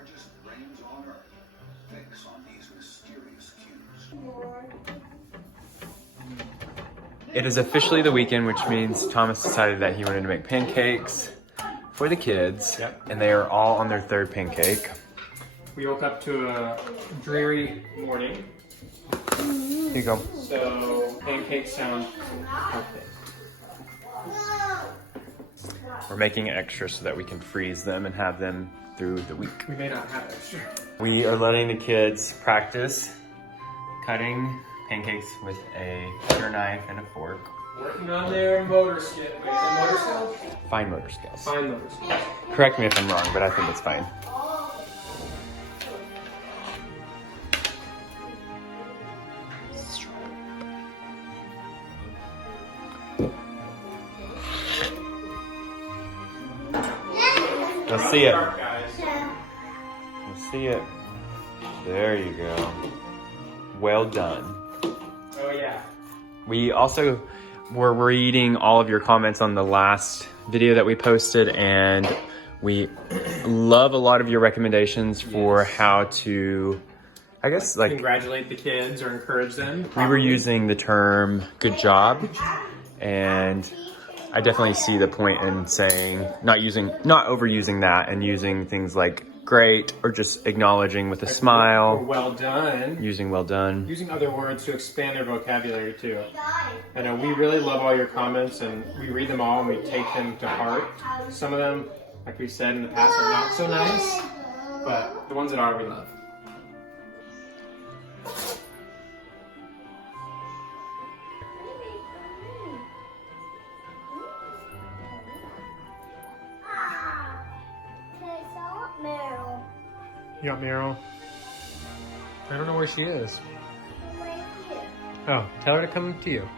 largest brains on Earth fix on these mysterious cues. It is officially the weekend, which means Thomas decided that he wanted to make pancakes for the kids. Yep. And they are all on their third pancake. We woke up to a dreary morning. Here you go. So pancakes sound perfect. We're making extra so that we can freeze them and have them through the week. We may not have extra. We are letting the kids practice cutting pancakes with a butter knife and a fork. Working on their motor skills. Motor skills? Fine motor skills. Fine motor skills. Correct me if I'm wrong, but I think it's fine. Let's see it. Let's see it. There you go. Well done. Oh yeah. We also were reading all of your comments on the last video that we posted, and we love a lot of your recommendations for how to, I guess, like, Congratulate the kids or encourage them. we were using the term good job, and I definitely see the point in saying not overusing that and using things like great or just acknowledging with a Or smile, well done. using well done. Using other words to expand their vocabulary too. I know we really love all your comments and we read them all and we take them to heart. Some of them, like we said in the past, are not so nice, but the ones that are, we love. You got Meryl? I don't know where she is. Oh, tell her to come to you.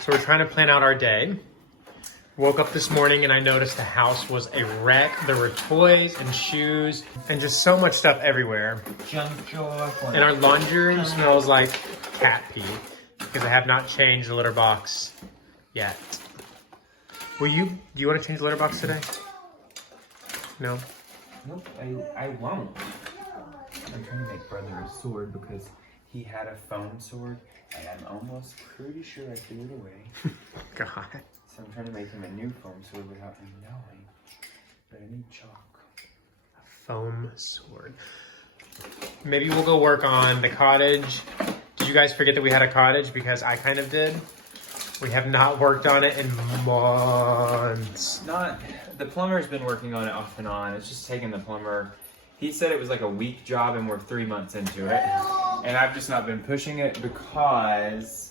So we're trying to plan out our day. Woke up this morning and I noticed the house was a wreck. There were toys and shoes and just so much stuff everywhere. And our laundry room smells like cat pee because I have not changed the litter box yet. Do you want to change the litter box today? No? Nope, I won't. I'm trying to make brother a sword because he had a foam sword and I'm almost pretty sure I threw it away. God. So I'm trying to make him a new foam sword without him knowing. But I need chalk. A foam sword. Maybe we'll go work on the cottage. Did you guys forget that we had a cottage? Because I kind of did. We have not worked on it in months. The plumber's been working on it off and on. It's just taking the plumber. He said it was like a week job and we're 3 months into it. And I've just not been pushing it because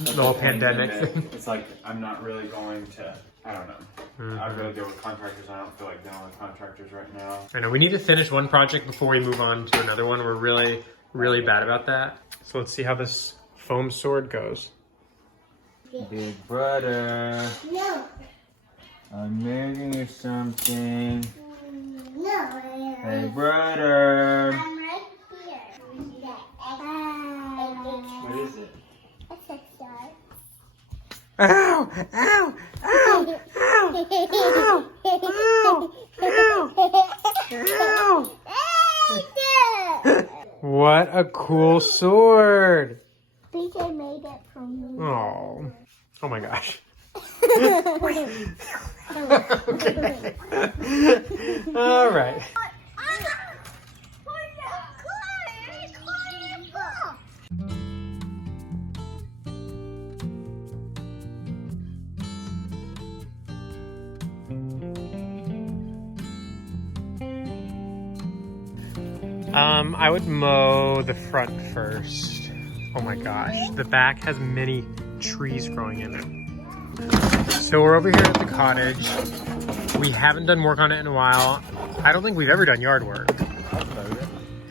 the whole pandemic thing. It's like I'm not really going to, I don't know. I'd really deal with contractors. I don't feel like dealing with contractors right now. I know we need to finish one project before we move on to another one. We're really, really bad about that. So let's see how this foam sword goes. Big brother. No. I'm making you something. No. Hey brother. I'm right here. What is it? It's a shark. Ow! Ow! Ow! Ow! Ow! Ow! What a cool sword! BJ made it for me. Oh. Oh my gosh. Okay. All right. I would mow the front first. Oh my gosh, the back has many trees growing in it. So we're over here at the cottage. We haven't done work on it in a while. I don't think we've ever done yard work.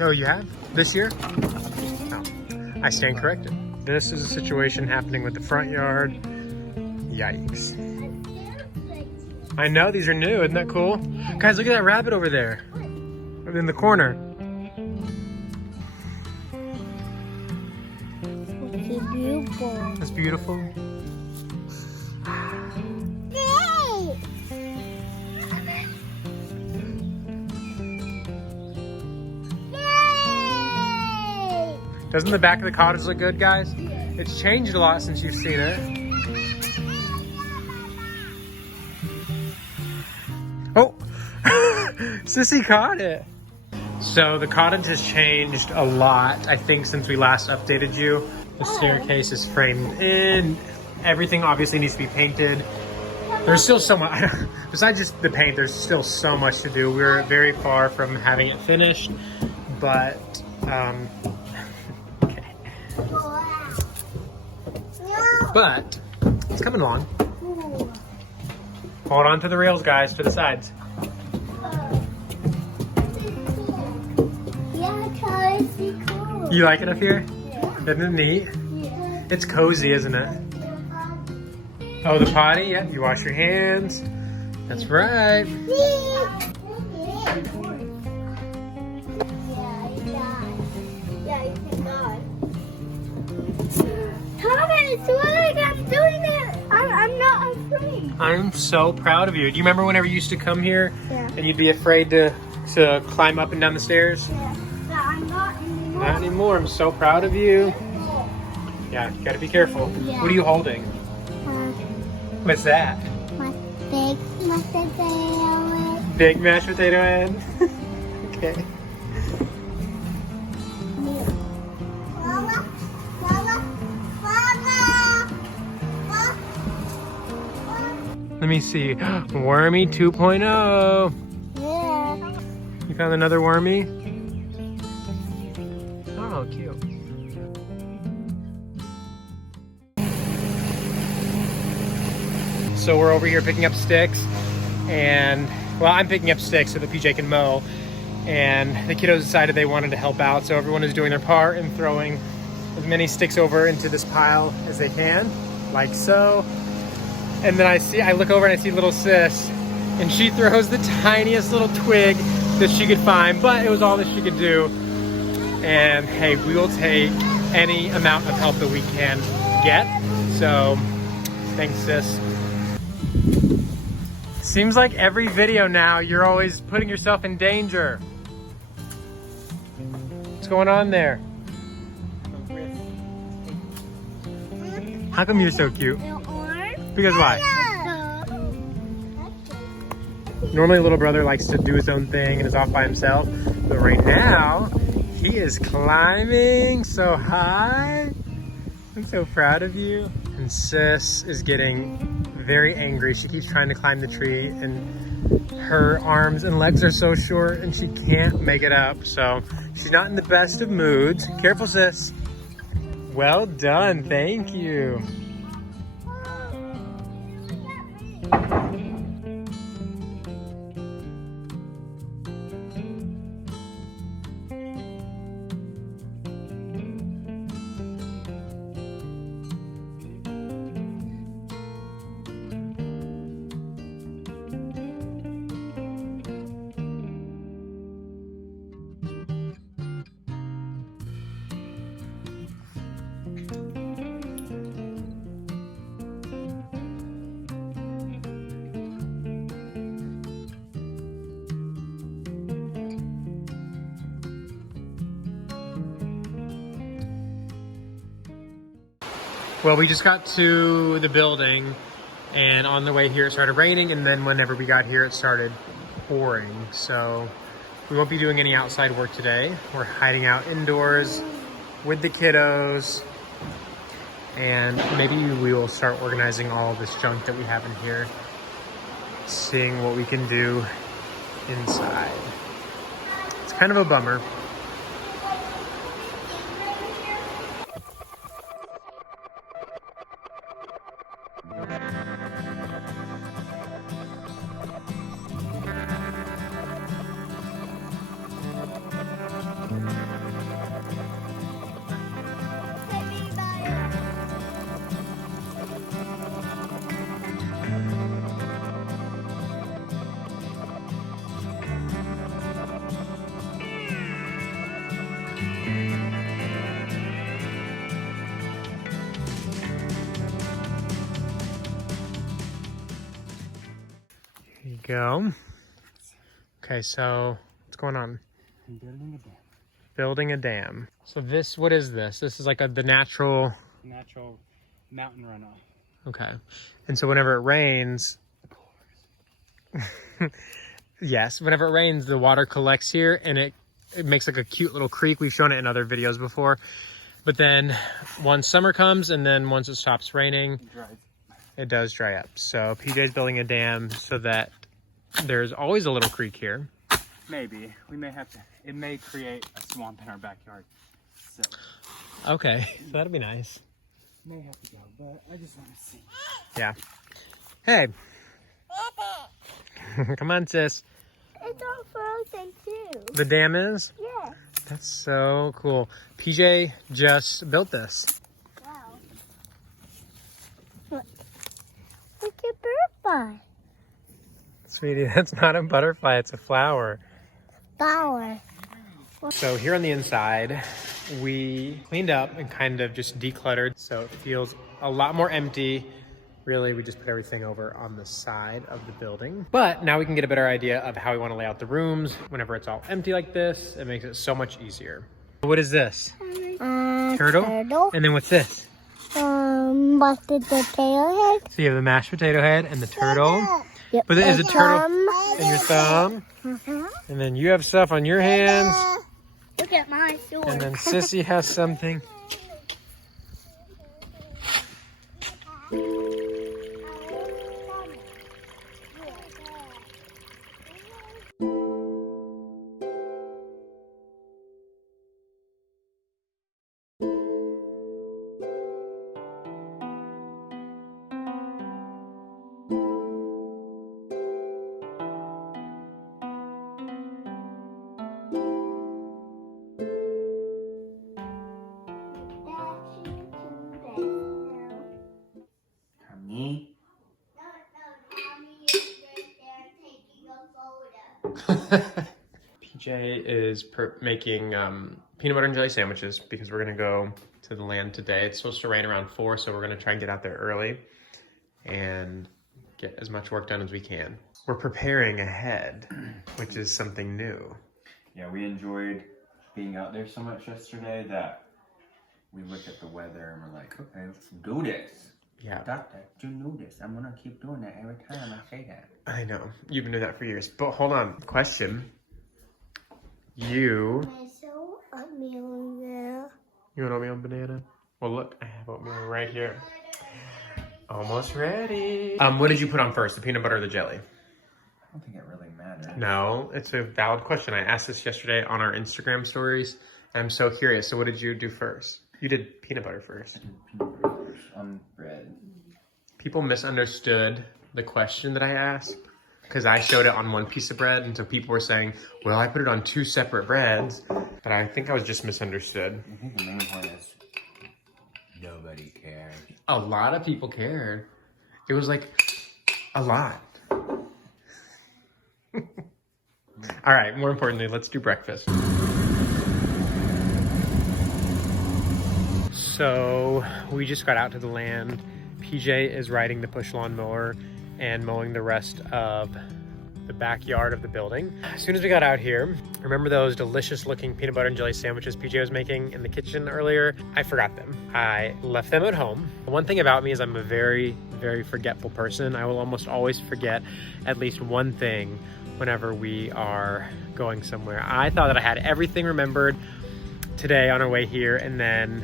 Oh, you have? This year? Oh, I stand corrected. This is a situation happening with the front yard. Yikes. I know, these are new. Isn't that cool? Guys, look at that rabbit over there. In the corner. beautiful. It's beautiful. Yay! Yay! Doesn't the back of the cottage look good, guys? It's changed a lot since you've seen it. Oh, Sissy caught it. So the cottage has changed a lot, I think, since we last updated you. The staircase is framed in. Everything obviously needs to be painted. There's still so much, besides just the paint, there's still so much to do. We're very far from having it finished, but, okay. But it's coming along. Hold on to the rails, guys, to the sides. Yeah, Charlie, see cool. You like it up here? Yeah. Isn't it neat? Yeah. It's cozy, isn't it? Oh, the potty? Yep, you wash your hands. That's right. Thomas, look, I'm doing it. I'm not afraid. I'm so proud of you. Do you remember whenever you used to come here Yeah. and you'd be afraid to climb up and down the stairs? Yeah. But I'm not anymore. Not anymore. I'm so proud of you. Yeah, you gotta be careful. Yeah. What are you holding? What's that? My big potato. Big mashed potato head? Okay. Mama, Mama, Mama. Let me see. Wormy 2.0. Yeah. You found another wormy? Oh, cute. So we're over here picking up sticks, and well, I'm picking up sticks so that PJ can mow, and the kiddos decided they wanted to help out, so everyone is doing their part and throwing as many sticks over into this pile as they can, like so. And then I look over and I see little sis, and she throws the tiniest little twig that she could find, but it was all that she could do. And hey, we will take any amount of help that we can get. So thanks, sis. Seems like every video now, you're always putting yourself in danger. What's going on there? How come you're so cute? Because why? Normally little brother likes to do his own thing and is off by himself, but right now he is climbing so high. I'm so proud of you. And sis is getting very angry. She keeps trying to climb the tree and her arms and legs are so short and she can't make it up. So she's not in the best of moods. Careful, sis. Well done, thank you. Well, we just got to the building and on the way here it started raining, and then whenever we got here it started pouring. So we won't be doing any outside work today. We're hiding out indoors with the kiddos, and maybe we will start organizing all of this junk that we have in here, seeing what we can do inside. It's kind of a bummer. go. Okay, so what's going on? I'm building a dam. Building a dam. So this, what is this? This is like the natural... Natural mountain runoff. Okay. And so whenever it rains... Yes, whenever it rains, the water collects here and it makes like a cute little creek. We've shown it in other videos before. But then once summer comes and then once it stops raining, it does dry up. So PJ's building a dam so that there's always a little creek here. Maybe. We may have to, it may create a swamp in our backyard. So, Okay, so that'd be nice. may have to go, but I just want to see. Yeah. Hey. Come on, sis. It's all frozen too. The dam is? Yeah. That's so cool. PJ just built this. Wow. Look at butterfly. Sweetie, that's not a butterfly, it's a flower. Flower. So here on the inside, we cleaned up and kind of just decluttered, so it feels a lot more empty. Really, we just put everything over on the side of the building. But now we can get a better idea of how we want to lay out the rooms. Whenever it's all empty like this, it makes it so much easier. What is this? Turtle? And then what's this? What's the potato head? So you have the mashed potato head and the turtle. Yep. But is it turtle Thumb. and your thumb? And then you have stuff on your hands. Look at my sword. And then Sissy has something. Me? PJ is making peanut butter and jelly sandwiches because we're gonna go to the land today. It's supposed to rain around 4, so we're gonna try and get out there early and get as much work done as we can. We're preparing ahead, which is something new. Yeah, we enjoyed being out there so much yesterday that we looked at the weather and we're like, Okay, let's do this. Yeah, Doctor, you knew this. I'm gonna keep doing that every time I say that. I know. You've been doing that for years. But hold on. Question. You want oatmeal and banana? Well, look, I have oatmeal right here. Almost ready. What did you put on first, the peanut butter or the jelly? I don't think it really matters. No, it's a valid question. I asked this yesterday on our Instagram stories. I'm so curious. So what did you do first? You did peanut butter first. Peanut butter first on bread. People misunderstood the question that I asked because I showed it on one piece of bread. And so people were saying, well, I put it on 2 separate breads. But I think I was just misunderstood. I think the main point is nobody cares. A lot of people cared. It was like a lot. All right, more importantly, let's do breakfast. So we just got out to the land. PJ is riding the push lawnmower and mowing the rest of the backyard of the building. As soon as we got out here, remember those delicious looking peanut butter and jelly sandwiches PJ was making in the kitchen earlier? I forgot them. I left them at home. One thing about me is I'm a very, very forgetful person. I will almost always forget at least one thing whenever we are going somewhere. I thought that I had everything remembered today on our way here, and then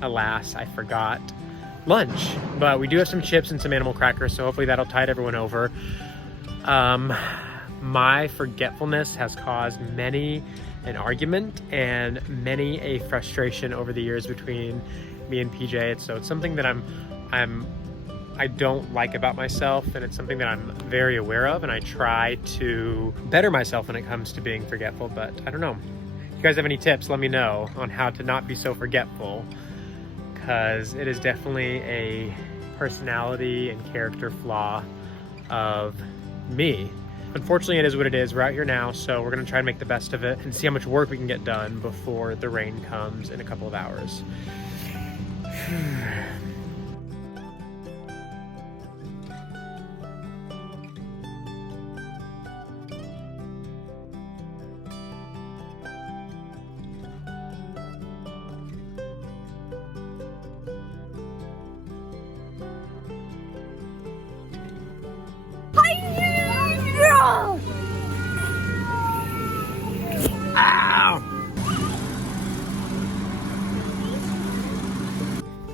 alas, I forgot lunch. But we do have some chips and some animal crackers, so hopefully that'll tide everyone over. My forgetfulness has caused many an argument and many a frustration over the years between me and PJ. So it's something that I don't like about myself, and it's something that I'm very aware of, and I try to better myself when it comes to being forgetful, but I don't know. If you guys have any tips, let me know on how to not be so forgetful, because it is definitely a personality and character flaw of me. Unfortunately, it is what it is. We're out here now, so we're gonna try and make the best of it and see how much work we can get done before the rain comes in a couple of hours.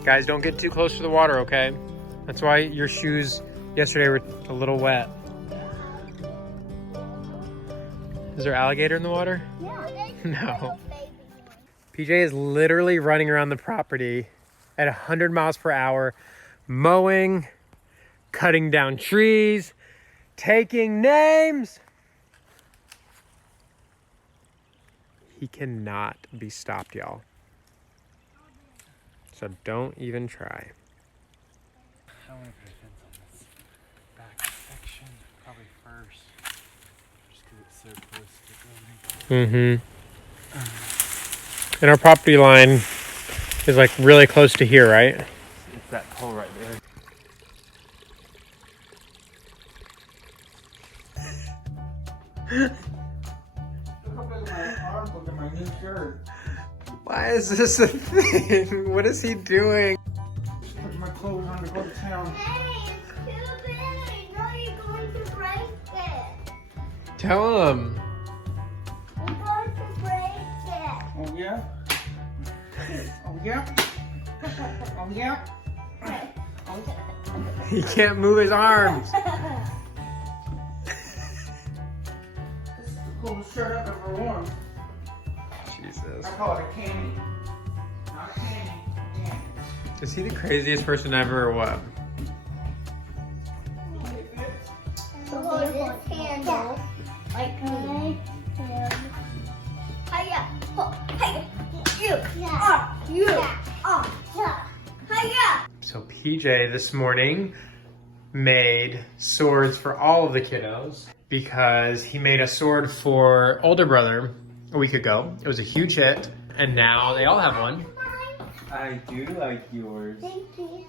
Guys, don't get too close to the water, okay? That's why your shoes yesterday were a little wet. Is there alligator in the water? Yeah. No. PJ is literally running around the property at 100 miles per hour, mowing, cutting down trees, taking names. He cannot be stopped, y'all. So don't even try. I want to put a fence on this back section, probably first, just because it's so close to the building. And our property line is like really close to here, right? It's that pole right there. Look at my new shirt. Why is this a thing? What is he doing? Put my clothes on to go to town. Hey, it's too big. No, you're going to break it. Tell him. You're going to break it. Oh yeah? Oh yeah? Oh yeah? He can't move his arms. This is the coolest shirt I've ever worn. Jesus. I call it a candy. Not a candy. A candy. Is he the craziest person ever or what? Hold this handle like me. Hiya. Hey, you. Hiya. So PJ this morning made swords for all of the kiddos because he made a sword for older brother a week ago. It was a huge hit, and now they all have one. I do like yours. Thank you.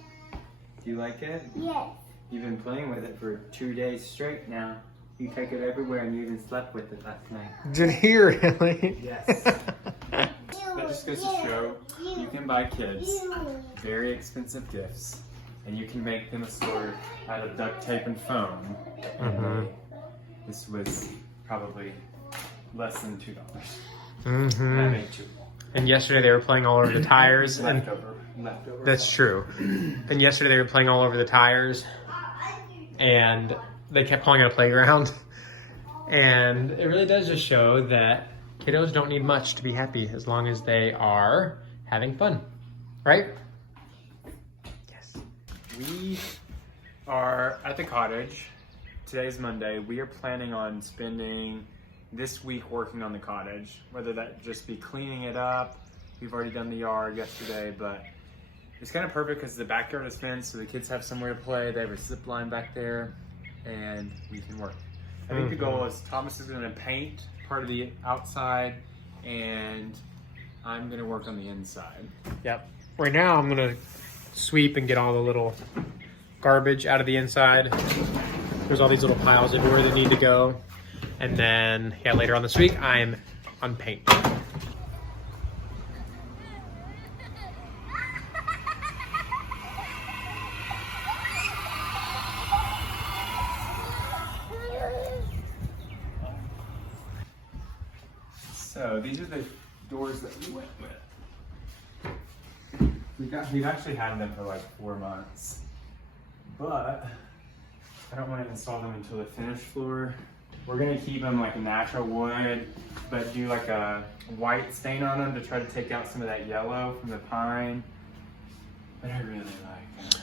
Do you like it? Yes. You've been playing with it for 2 days straight now. You take it everywhere and you even slept with it last night. Did he really? Yes. That just goes to show you can buy kids very expensive gifts and you can make them a sword out of duct tape and foam. Mhm. This was probably less than $2. I Mm-hmm. made 2. And yesterday they were playing all over the tires. And Leftover. that's true. And yesterday they were playing all over the tires. And they kept calling it a playground. And it really does just show that kiddos don't need much to be happy as long as they are having fun. Right? Yes. We are at the cottage. Today's Monday. We are planning on spending this week working on the cottage, whether that just be cleaning it up. We've already done the yard yesterday, but it's kind of perfect because the backyard is fenced, so the kids have somewhere to play. They have a zip line back there, and we can work. I think the goal is Thomas is going to paint part of the outside, and I'm going to work on the inside. Yep. Right now, I'm going to sweep and get all the little garbage out of the inside. There's all these little piles everywhere that need to go. And then, yeah, later on this week, I'm on paint. So these are the doors that we went with. We've actually had them for like 4 months, but I don't want to install them until the finished floor. We're gonna keep them like natural wood, but do like a white stain on them to try to take out some of that yellow from the pine. But I really like them.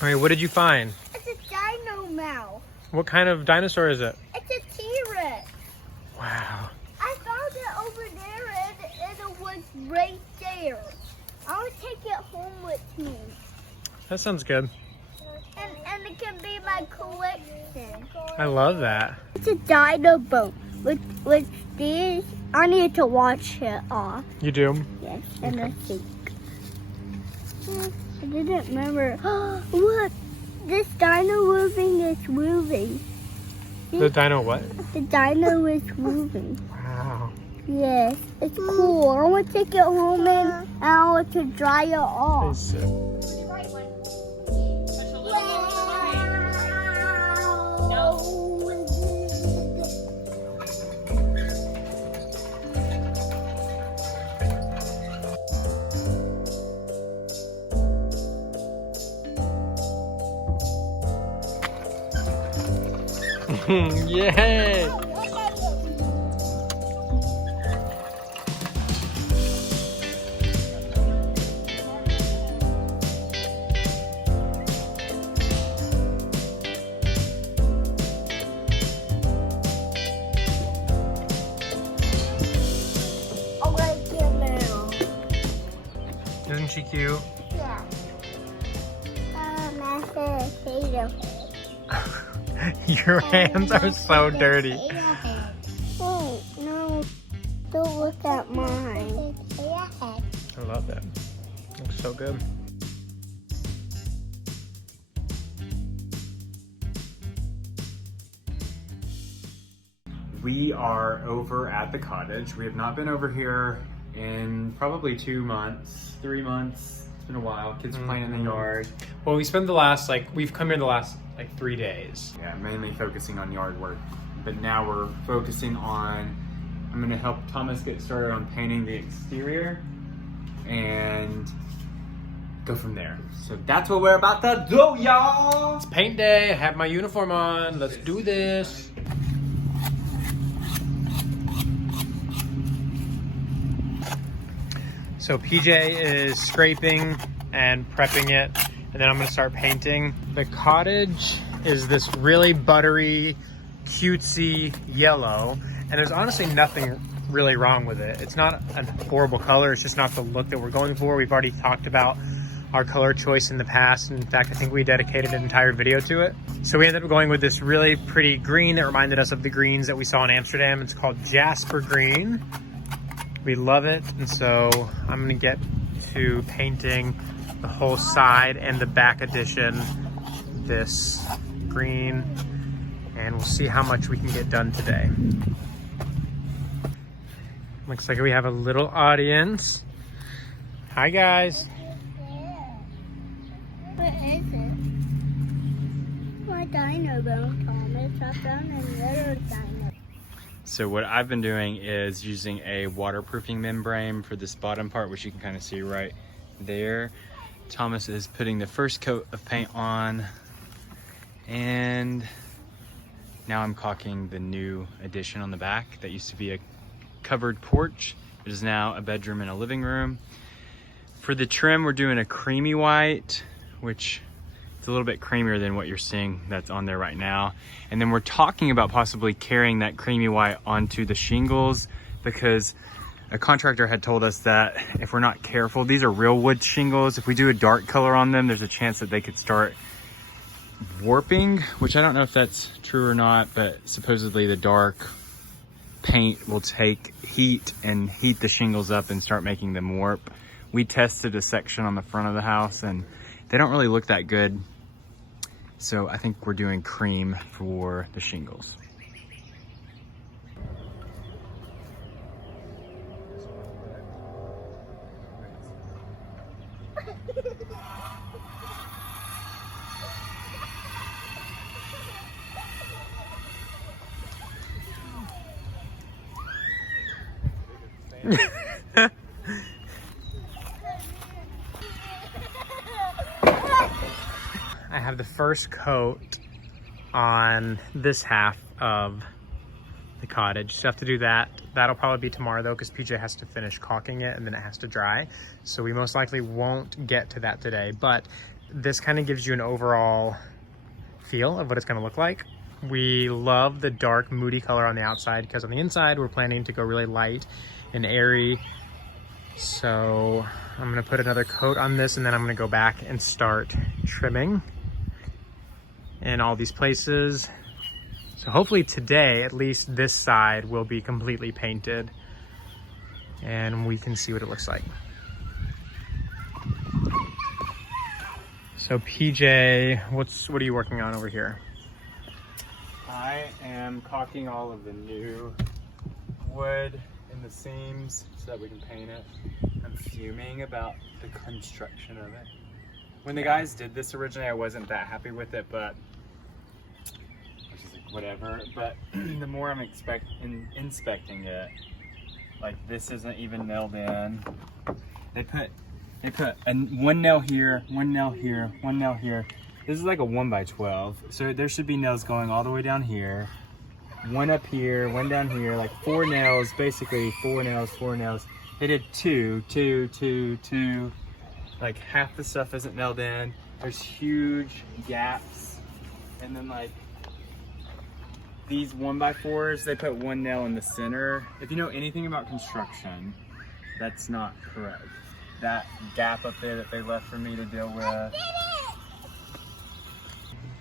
All right, what did you find? It's a dino mouse. What kind of dinosaur is it? It's a T-Rex. Wow. I found it over there and it was right there. I want to take it home with me. That sounds good. And it can be my collection. I love that. It's a dino boat with these. I need to wash it off. You do? Yes, and I think. I didn't remember. Look, this dino moving is moving. The dino what? The dino is moving. Wow. Yes, it's cool. I want to take it home and I want to dry it off. Nice. Yay! I like it now. Isn't she cute? Yeah. Master potato head. Your hands are so dirty. Oh, no. Don't look at mine. I love that. Looks so good. We are over at the cottage. We have not been over here in probably 2 months, 3 months. It's been a while. Kids are playing in the yard. Well, we spent the last, we've come here the last, 3 days. Yeah, mainly focusing on yard work. But now we're focusing on, I'm gonna help Thomas get started on painting the exterior and go from there. So that's what we're about to do, y'all! It's paint day. I have my uniform on. Let's do this. So PJ is scraping and prepping it, and then I'm gonna start painting. The cottage is this really buttery, cutesy yellow, and there's honestly nothing really wrong with it. It's not a horrible color, it's just not the look that we're going for. We've already talked about our color choice in the past. In fact, I think we dedicated an entire video to it. So we ended up going with this really pretty green that reminded us of the greens that we saw in Amsterdam. It's called Jasper Green. We love it, and so I'm gonna get to painting the whole side and the back addition this green, and we'll see how much we can get done today. Looks like we have a little audience. Hi guys. What is it? My dino bone, Thomas. I found another dino. So what I've been doing is using a waterproofing membrane for this bottom part, which you can kind of see right there. Thomas is putting the first coat of paint on, and now I'm caulking the new addition on the back that used to be a covered porch. It is now a bedroom and a living room. For the trim, we're doing a creamy white, which it's a little bit creamier than what you're seeing that's on there right now. And then we're talking about possibly carrying that creamy white onto the shingles, because a contractor had told us that if we're not careful, these are real wood shingles, if we do a dark color on them, there's a chance that they could start warping, which I don't know if that's true or not, but supposedly the dark paint will take heat and heat the shingles up and start making them warp. We tested a section on the front of the house and they don't really look that good. So I think we're doing cream for the shingles. I have the first coat on this half of the cottage. Still have to do that. That'll probably be tomorrow though, because PJ has to finish caulking it and then it has to dry. So we most likely won't get to that today, but this kind of gives you an overall feel of what it's gonna look like. We love the dark, moody color on the outside, because on the inside, we're planning to go really light and airy. So I'm gonna put another coat on this, and then I'm gonna go back and start trimming in all these places. So hopefully today, at least this side will be completely painted and we can see what it looks like. So PJ, what are you working on over here? I am caulking all of the new wood in the seams so that we can paint it. I'm fuming about the construction of it. When the guys did this originally, I wasn't that happy with it, but I was just like, whatever. But the more I'm inspecting it, like this isn't even nailed in. They put one nail here, one nail here, one nail here. This is like a 1x12, so there should be nails going all the way down here, one up here, one down here, like 4 nails, basically 4 nails, 4 nails. They did 2, 2, 2, 2. Like half the stuff isn't nailed in. There's huge gaps. And then like these 1x4s, they put 1 nail in the center. If you know anything about construction, that's not correct. That gap up there that they left for me to deal with.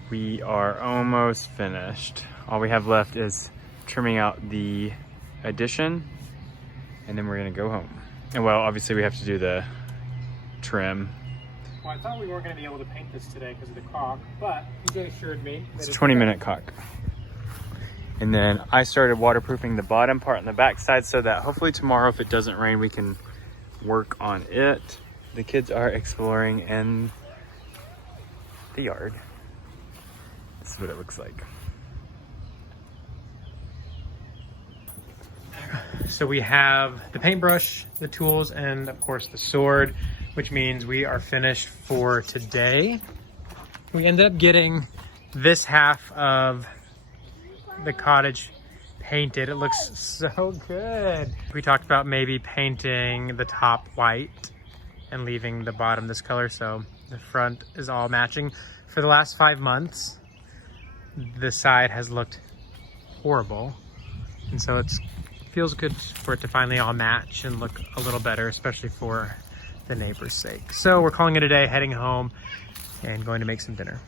We are almost finished. All we have left is trimming out the addition, and then we're gonna go home. And well, obviously we have to do the trim. Well, I thought we weren't going to be able to paint this today because of the caulk, but PJ assured me that It's a 20-minute caulk. And then I started waterproofing the bottom part and the back side so that hopefully tomorrow, if it doesn't rain, we can work on it. The kids are exploring in the yard. This is what it looks like. So we have the paintbrush, the tools, and of course the sword, which means we are finished for today. We ended up getting this half of the cottage painted. It looks so good. We talked about maybe painting the top white and leaving the bottom this color, so the front is all matching. For the last 5 months, the side has looked horrible, and so it feels good for it to finally all match and look a little better, especially for the neighbor's sake. So we're calling it a day, heading home and going to make some dinner.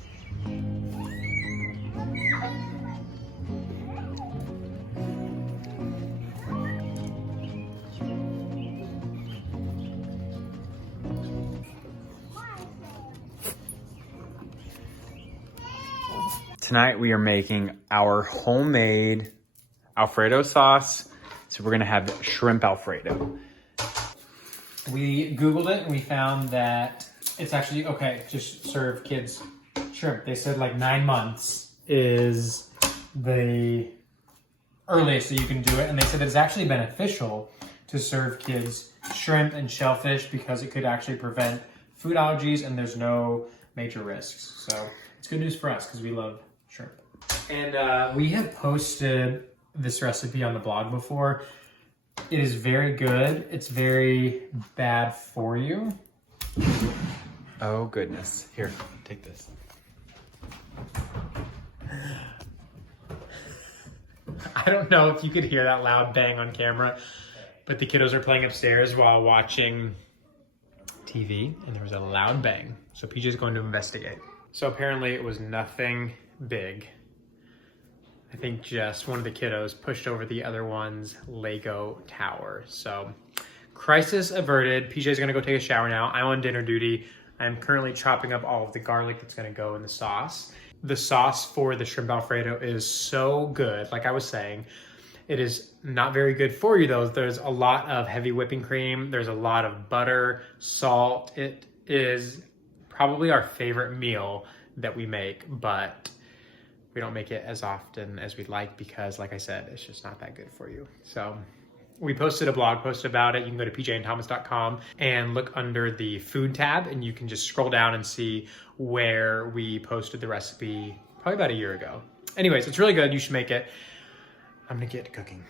Tonight we are making our homemade Alfredo sauce. So we're gonna have shrimp Alfredo. We Googled it and we found that it's actually okay to serve kids shrimp. They said like 9 months is the earliest that you can do it. And they said that it's actually beneficial to serve kids shrimp and shellfish because it could actually prevent food allergies and there's no major risks. So it's good news for us because we love shrimp. And we have posted this recipe on the blog before. It is very good. It's very bad for you. Oh goodness. Here, take this. I don't know if you could hear that loud bang on camera, but the kiddos are playing upstairs while watching TV, and there was a loud bang. So PJ's going to investigate. So apparently it was nothing big. I think just one of the kiddos pushed over the other one's Lego tower. So crisis averted. PJ's gonna go take a shower now. I'm on dinner duty. I'm currently chopping up all of the garlic that's gonna go in the sauce. The sauce for the shrimp Alfredo is so good. Like I was saying, it is not very good for you though. There's a lot of heavy whipping cream. There's a lot of butter, salt. It is probably our favorite meal that we make, but we don't make it as often as we'd like because, like I said, it's just not that good for you. So we posted a blog post about it. You can go to pjandthomas.com and look under the food tab and you can just scroll down and see where we posted the recipe probably about a year ago. Anyways, it's really good. You should make it. I'm gonna get to cooking.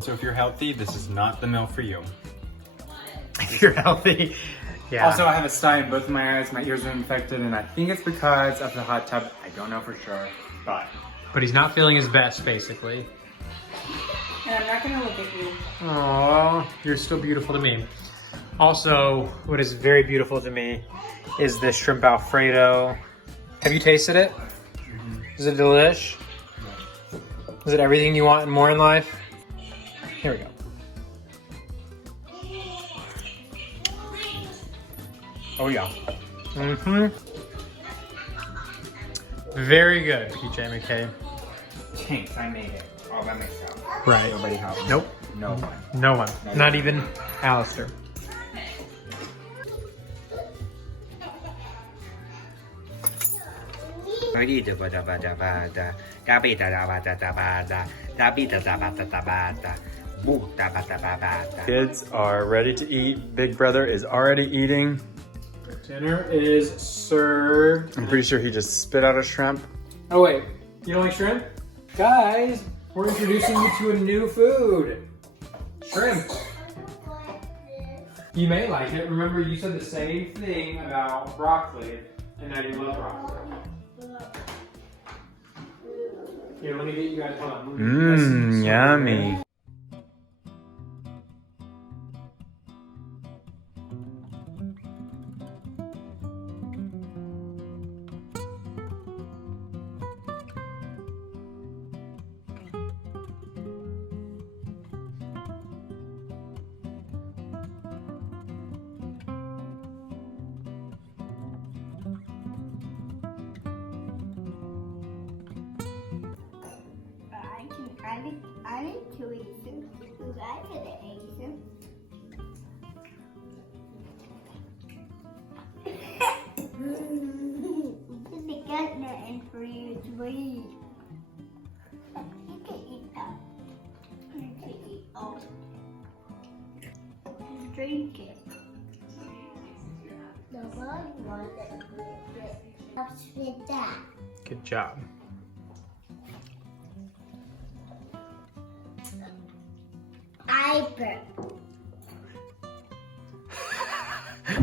So if you're healthy, this is not the meal for you. If you're healthy, yeah. Also, I have a sty in both of my eyes. My ears are infected, and I think it's because of the hot tub. I don't know for sure, but But he's not feeling his best, basically. And I'm not gonna look at you. Aww, you're still beautiful to me. Also, what is very beautiful to me is this shrimp Alfredo. Have you tasted it? Is it delish? Is it everything you want and more in life? Here we go. Oh yeah. Very good, PJ McKay. thanks, I made it all by myself. Right. Nobody helped me. Nope. No one. No one. Not even Alistair. Kids are ready to eat. Big brother is already eating. Dinner is served. I'm pretty sure he just spit out a shrimp. Oh wait, you don't like shrimp? Guys, we're introducing you to a new food. Shrimp. You may like it. Remember, you said the same thing about broccoli, and now you love broccoli. Here, let me get you guys one. Mmm, yummy. I need to eat them because I could have ate them. They got nothing for you to eat. You can eat that. You can eat all. Just drink it. Nobody wants it. What's with that? Good job. I burp.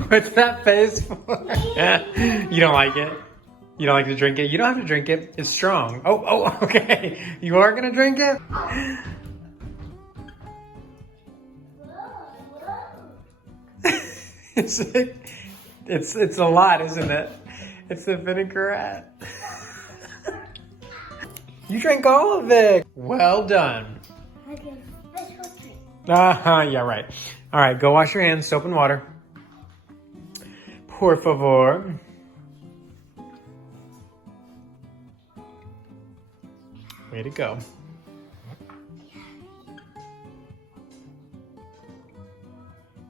What's that face for? You don't like it? You don't like to drink it? You don't have to drink it. It's strong. Oh, okay. You are gonna drink it? It's a lot, isn't it? It's the vinaigrette. You drank all of it. Well done. Okay, special treat. Yeah, right. All right, go wash your hands, soap and water. Por favor. Way to go.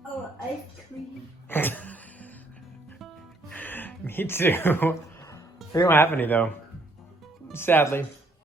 Oh, ice cream. Me too. We don't have any though. Sadly.